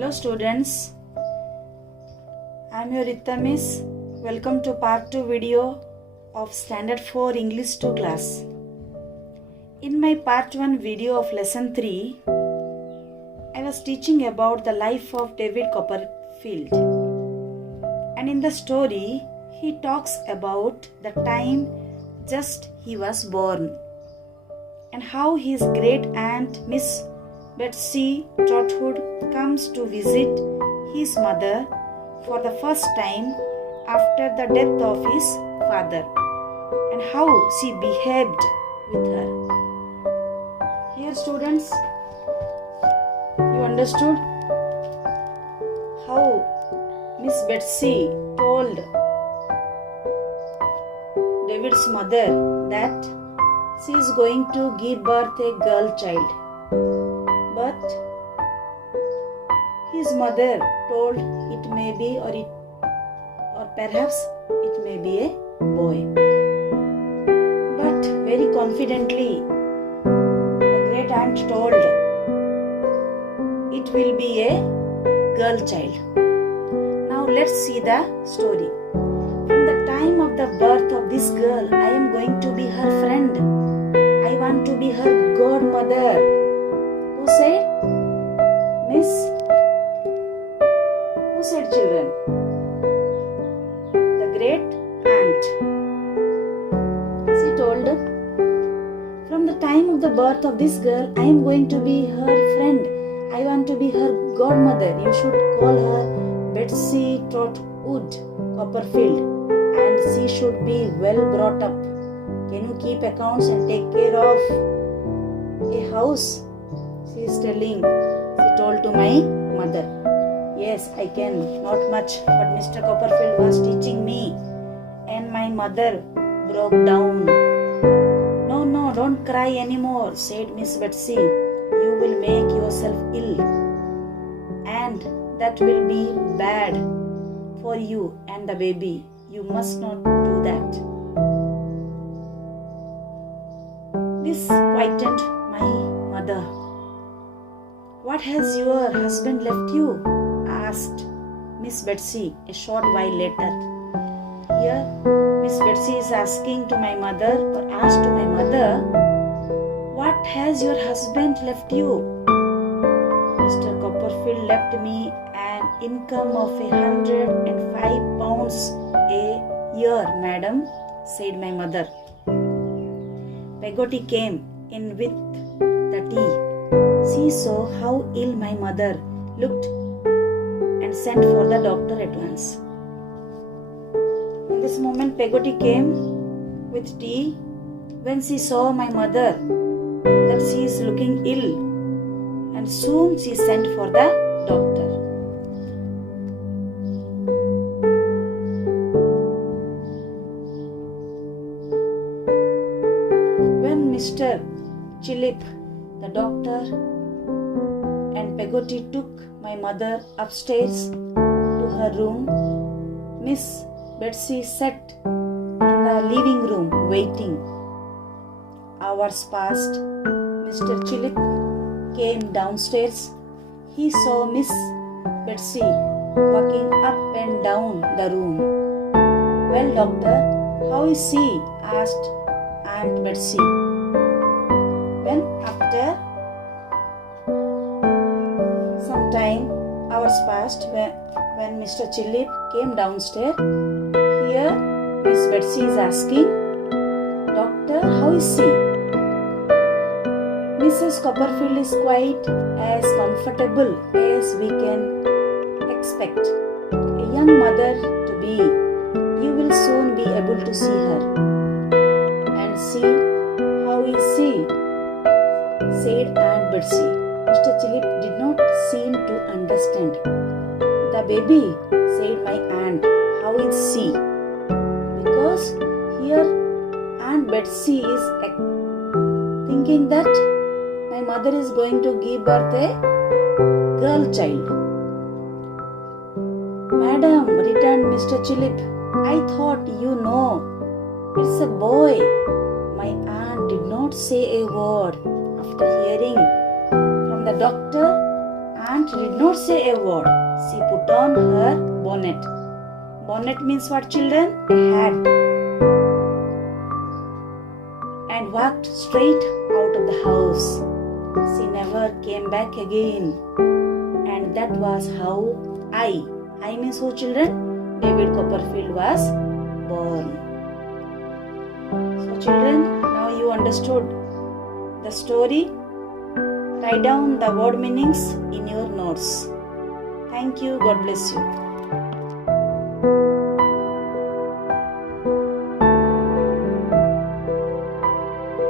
Hello students, I am your Ritta Miss. Welcome to part 2 video of Standard 4 English 2 class. In my part 1 video of lesson 3, I was teaching about the life of David Copperfield. And in the story, he talks about the time just he was born and how his great aunt Miss Betsy Trotwood comes to visit his mother for the first time after the death of his father and how she behaved with her. Here students, you understood how Miss Betsy told David's mother that she is going to give birth a girl child. But his mother told it may be or perhaps it may be a boy. But very confidently the great aunt told it will be a girl child. Now let's see the story. From the time of the birth of this girl, I am going to be her friend. I want to be her godmother. Who said? Miss? Who said children? The great aunt. She told, from the time of the birth of this girl, I am going to be her friend. I want to be her godmother. You should call her Betsy Trotwood Copperfield, and she should be well brought up. Can you keep accounts and take care of a house? She is telling, she told to my mother. Yes, I can, not much, but Mr. Copperfield was teaching me, and my mother broke down. No, don't cry anymore, said Miss Betsy. You will make yourself ill, and that will be bad for you and the baby. You must not do that. This quietened my mother. What has your husband left you? Asked Miss Betsy a short while later. Here, Miss Betsy is asking to my mother or asked to my mother, what has your husband left you? Mr. Copperfield left me an income of £105 a year, madam, said my mother. Peggotty came in with the tea. She saw how ill my mother looked and sent for the doctor at once. In this moment, Peggotty came with tea. When she saw my mother that she is looking ill, and soon she sent for the doctor. When Mr. Chillip, the doctor, and Peggotty took my mother upstairs to her room, Miss Betsy sat in the living room waiting. Hours passed. Mr. Chillip came downstairs. He saw Miss Betsy walking up and down the room. Well, doctor, how is she? Asked Aunt Betsy. Then after some time, hours passed when Mr. Chillip came downstairs. Here Miss Betsy is asking, Doctor, how is she? Mrs. Copperfield is quite as comfortable as we can expect. A young mother to be. You will soon be able to see her. And see, how is she? Said Aunt Betsy. Mr. Chillip did not seem to understand. The baby, said my aunt. How is she? Because here Aunt Betsy is thinking that my mother is going to give birth a girl child. Madam, returned Mr. Chillip, I thought you know. It's a boy. My aunt did not say a word. After hearing from the doctor Aunt did not say a word. She put on her bonnet. Bonnet means what, children? A hat. And walked straight out of the house. She never came back again. And that was how I means who, children? David Copperfield was born. So children, now you understood the story. Write down the word meanings in your notes. Thank you. God bless you.